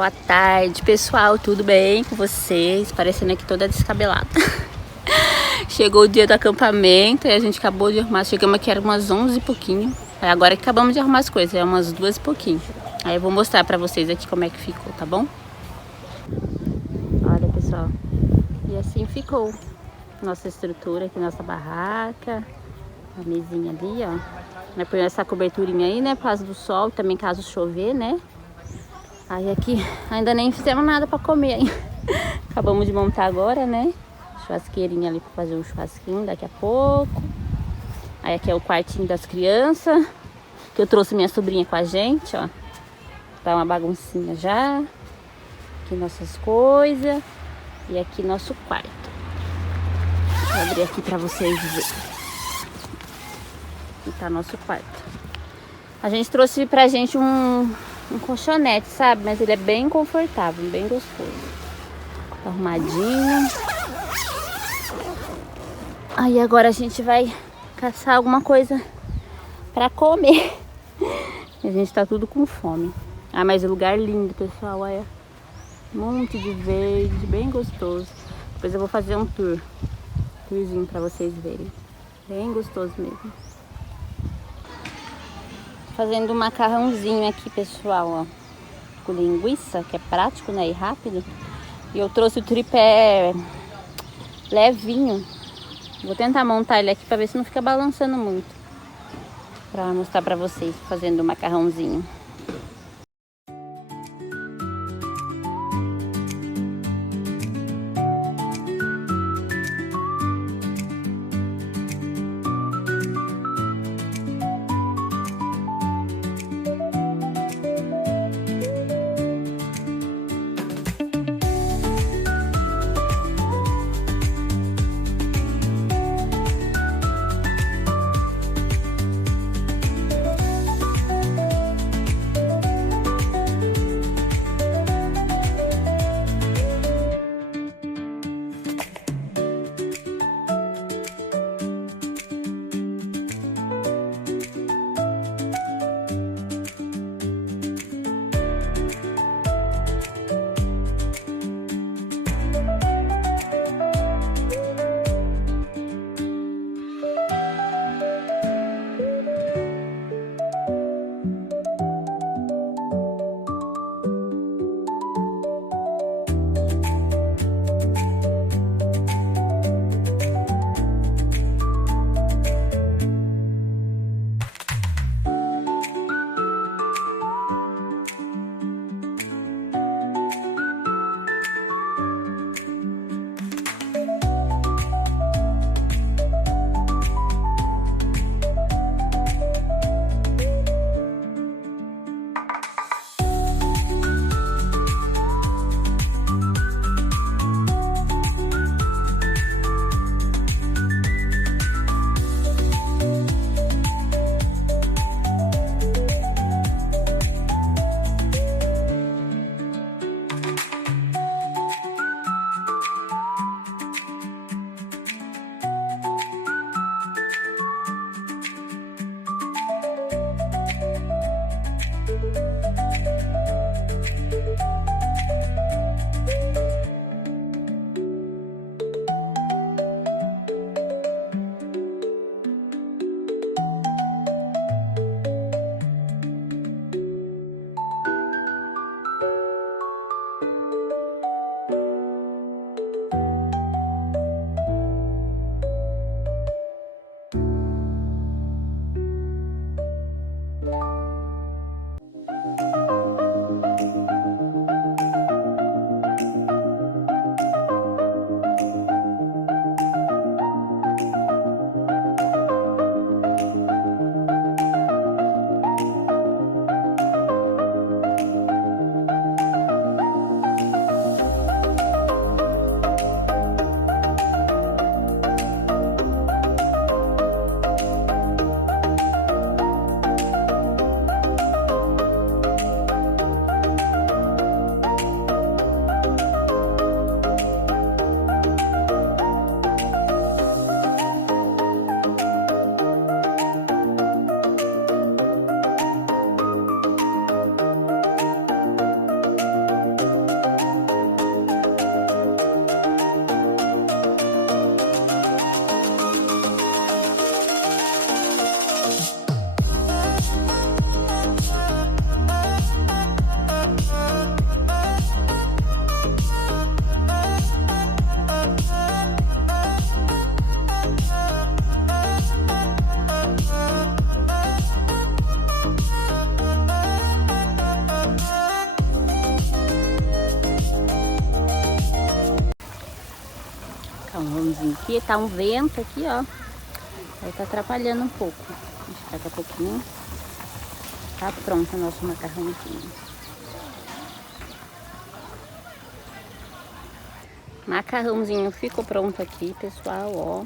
Boa tarde, pessoal, tudo bem com vocês? Parecendo aqui toda descabelada. Chegou o dia do acampamento e a gente acabou de arrumar. Chegamos aqui, era umas 11 e pouquinho. Agora que acabamos de arrumar as coisas, é umas 2 e pouquinho. Aí eu vou mostrar pra vocês aqui como é que ficou, tá bom? Olha, pessoal, e assim ficou nossa estrutura aqui, nossa barraca. A mesinha ali, ó. Vai pôr essa coberturinha aí, né, por causa do sol, também caso chover, né? Aí aqui ainda nem fizemos nada pra comer ainda. Acabamos de montar agora, né? Churrasqueirinha ali pra fazer um churrasquinho daqui a pouco. Aí aqui é o quartinho das crianças, que eu trouxe minha sobrinha com a gente, ó. Tá uma baguncinha já. Aqui nossas coisas. E aqui nosso quarto. Vou abrir aqui pra vocês verem. Aqui tá nosso quarto. A gente trouxe pra gente um colchonete, sabe? Mas ele é bem confortável, bem gostoso. Tá arrumadinho. Aí agora a gente vai caçar alguma coisa pra comer. A gente tá tudo com fome. Ah, mas o lugar lindo, pessoal, olha. Um monte de verde, bem gostoso. Depois eu vou fazer um tourzinho pra vocês verem. Bem gostoso mesmo. Fazendo um macarrãozinho aqui, pessoal, ó, com linguiça, que é prático, né, e rápido. E eu trouxe o tripé levinho. Vou tentar montar ele aqui pra ver se não fica balançando muito. Pra mostrar pra vocês fazendo o macarrãozinho. macarrãozinho aqui. Tá um vento aqui, ó. Aí tá atrapalhando um pouco. Acho que daqui a pouquinho tá pronto o nosso macarrãozinho. Macarrãozinho ficou pronto aqui, pessoal, ó.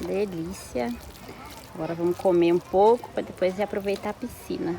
Delícia. Agora vamos comer um pouco para depois aproveitar a piscina.